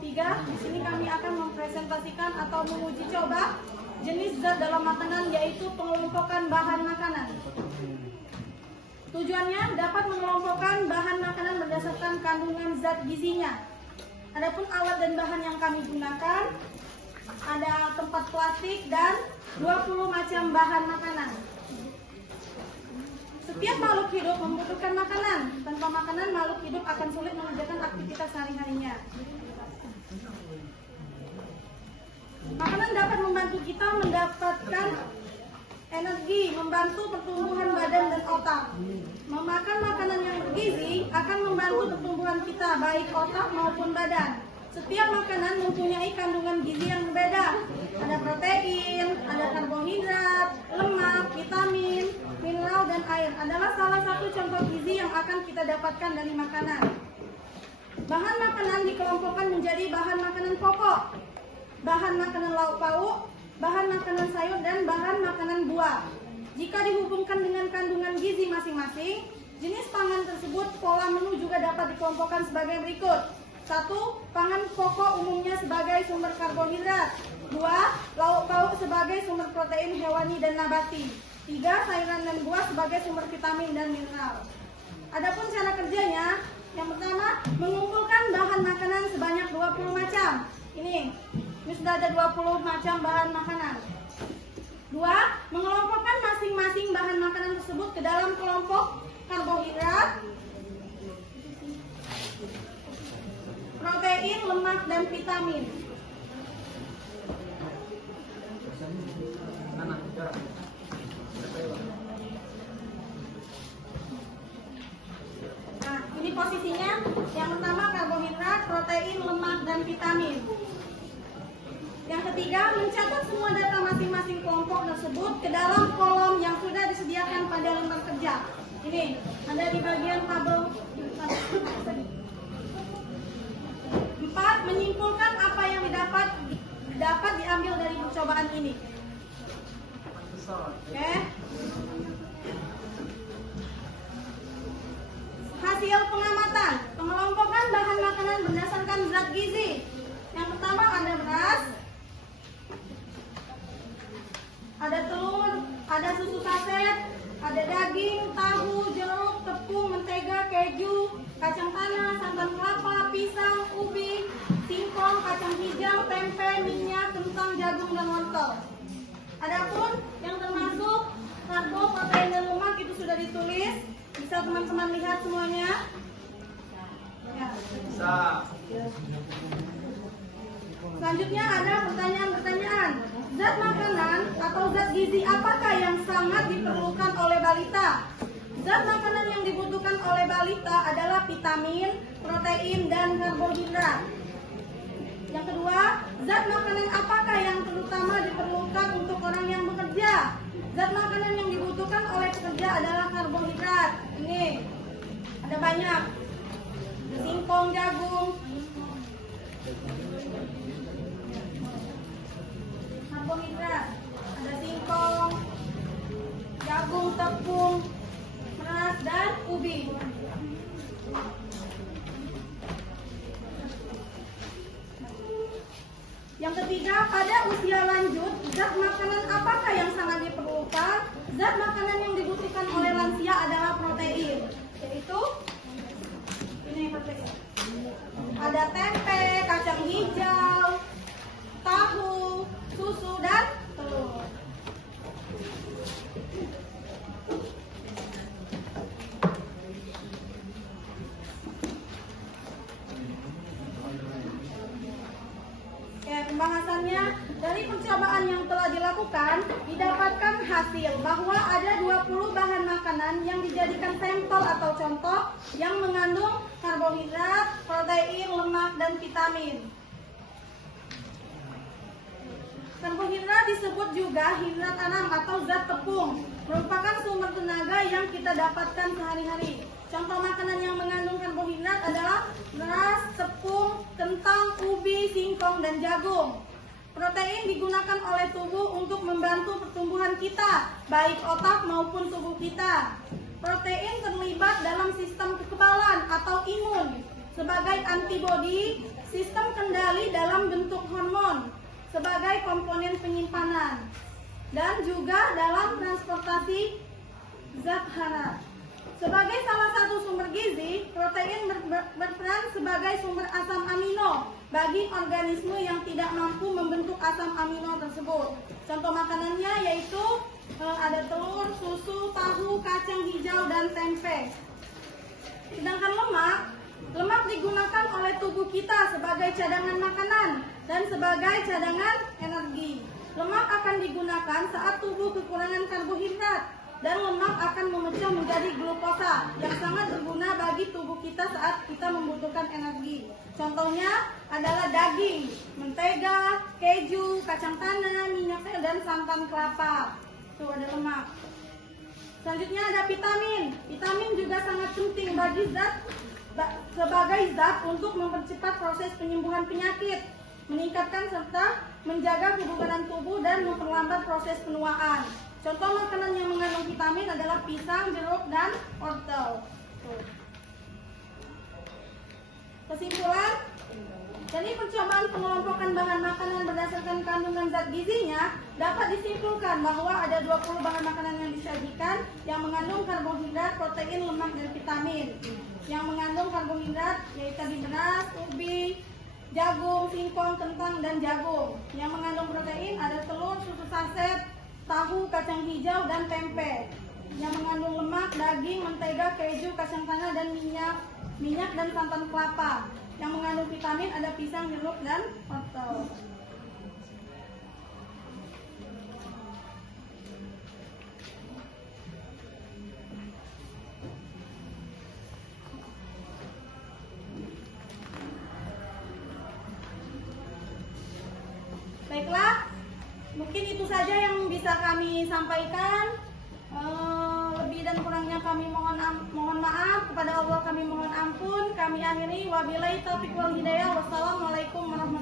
3, di sini kami akan mempresentasikan atau menguji coba jenis zat dalam makanan, yaitu pengelompokan bahan makanan. Tujuannya dapat mengelompokkan bahan makanan berdasarkan kandungan zat gizinya. Adapun alat dan bahan yang kami gunakan ada tempat plastik dan 20 macam bahan makanan. Setiap makhluk hidup membutuhkan makanan. Tanpa makanan, makhluk hidup akan sulit mengerjakan aktivitas sehari-harinya. Makanan dapat membantu kita mendapatkan energi, membantu pertumbuhan badan dan otak. Memakan makanan yang bergizi akan membantu pertumbuhan kita, baik otak maupun badan. Setiap makanan mempunyai kandungan gizi yang berbeda. Ada protein, ada karbohidrat, lemak, vitamin, mineral, dan air. Adalah salah satu contoh gizi yang akan kita dapatkan dari makanan. Bahan makanan dikelompokkan menjadi bahan makanan pokok, bahan makanan lauk pauk, bahan makanan sayur, dan bahan makanan buah. Jika dihubungkan dengan kandungan gizi masing-masing, jenis pangan tersebut, pola menu juga dapat dikelompokkan sebagai berikut. 1. Pangan pokok umumnya sebagai sumber karbohidrat. 2. Lauk pauk sebagai sumber protein hewani dan nabati. 3. Sayuran dan buah sebagai sumber vitamin dan mineral. Adapun cara kerjanya, yang pertama, mengumpulkan bahan makanan sebanyak 20 macam. Ini sudah ada 20 macam bahan makanan. 2. Mengelompokkan masing-masing bahan makanan tersebut ke dalam kelompok karbohidrat, protein, lemak, dan vitamin. Nah, ini posisinya. Yang pertama karbohidrat, protein, lemak, dan vitamin. Yang ketiga, mencatat semua data masing-masing kelompok tersebut ke dalam kolom yang sudah disediakan pada lembar kerja. Ini ada di bagian tabel. 4. Menyimpulkan apa yang dapat diambil dari percobaan ini. Oke. Hasil pengamatan, pengelompokan bahan makanan berdasarkan zat gizi. Yang pertama ada beras, ada telur, ada susu saset, ada daging, tahu, jeruk, tepung, mentega, keju, kacang tanah, santan kelapa, pisang, ubi, singkong, kacang hijau, tempe, minyak, kentang, jagung, dan wortel. Adapun yang termasuk karbo, protein, dan lemak itu sudah ditulis. Bisa teman-teman lihat semuanya? Ya. Bisa. Selanjutnya ada pertanyaan-pertanyaan. Zat makanan atau zat gizi apakah yang sangat diperlukan oleh balita? Zat makanan yang dibutuhkan oleh balita adalah vitamin, protein, dan karbohidrat. Yang kedua, zat makanan apakah yang terutama diperlukan untuk orang yang bekerja? Zat makanan yang dibutuhkan oleh pekerja adalah karbohidrat. Ini ada banyak. Singkong, jagung, karbohidrat, ada singkong, jagung, tepung, beras, dan ubi. Yang ketiga, pada usia lanjut, zat makanan apakah yang sangat diperlukan? Zat makanan yang dibutuhkan oleh lansia adalah protein, yaitu ini protein. Ada tempe, kacang hijau, tahu, susu, dan telur. Pembahasannya, dari percobaan yang telah dilakukan, didapatkan hasil bahwa ada 20 bahan makanan yang dijadikan sampel atau contoh yang mengandung karbohidrat, protein, lemak, dan vitamin. Karbohidrat disebut juga hidrat tanam atau zat tepung, merupakan sumber tenaga yang kita dapatkan sehari-hari. Contoh makanan yang mengandung karbohidrat adalah beras, tepung, kentang, ubi, singkong, dan jagung. Protein digunakan oleh tubuh untuk membantu pertumbuhan kita, baik otak maupun tubuh kita. Protein terlibat dalam sistem kekebalan atau imun. sebagai antibodi, sistem kendali dalam bentuk hormon sebagai komponen penyimpanan, dan juga dalam transportasi zat hara. Sebagai salah satu sumber gizi, protein berperan sebagai sumber asam amino bagi organisme yang tidak mampu membentuk asam amino tersebut. Contoh makanannya yaitu ada telur, susu, tahu, kacang hijau, dan tempe. Sedangkan lemak digunakan oleh tubuh kita sebagai cadangan makanan dan sebagai cadangan energi. Lemak akan digunakan saat tubuh kekurangan karbohidrat, dan lemak akan memecah menjadi glukosa yang sangat berguna bagi tubuh kita saat kita membutuhkan energi. Contohnya adalah daging, mentega, keju, kacang tanah, minyak sayur, dan santan kelapa. Itu ada lemak. Selanjutnya ada vitamin. Vitamin juga sangat penting sebagai zat untuk mempercepat proses penyembuhan penyakit, meningkatkan serta menjaga kebugaran tubuh dan memperlambat proses penuaan. Contoh makanan yang mengandung vitamin adalah pisang, jeruk, dan wortel. Kesimpulan, jadi percobaan pengelompokan bahan makanan berdasarkan kandungan zat gizinya dapat disimpulkan bahwa ada 20 bahan makanan yang disajikan yang mengandung karbohidrat, protein, lemak, dan vitamin. Yang mengandung karbohidrat yaitu beras, ubi, jagung, singkong, kentang, dan jagung. Yang mengandung protein ada telur, susu saset, tahu, kacang hijau, dan tempe. Yang mengandung lemak, daging, mentega, keju, kacang tanah, dan minyak dan santan kelapa. Yang mengandung vitamin ada pisang, jeruk, dan wortel. Baiklah, mungkin itu saja yang bisa kami sampaikan. Lebih dan kurangnya kami mohon maaf. Kepada Allah kami mohon ampun. Kami akhiri, wabillahi taufiq wal hidayah. Wassalamualaikum warahmatullahi wabarakatuh.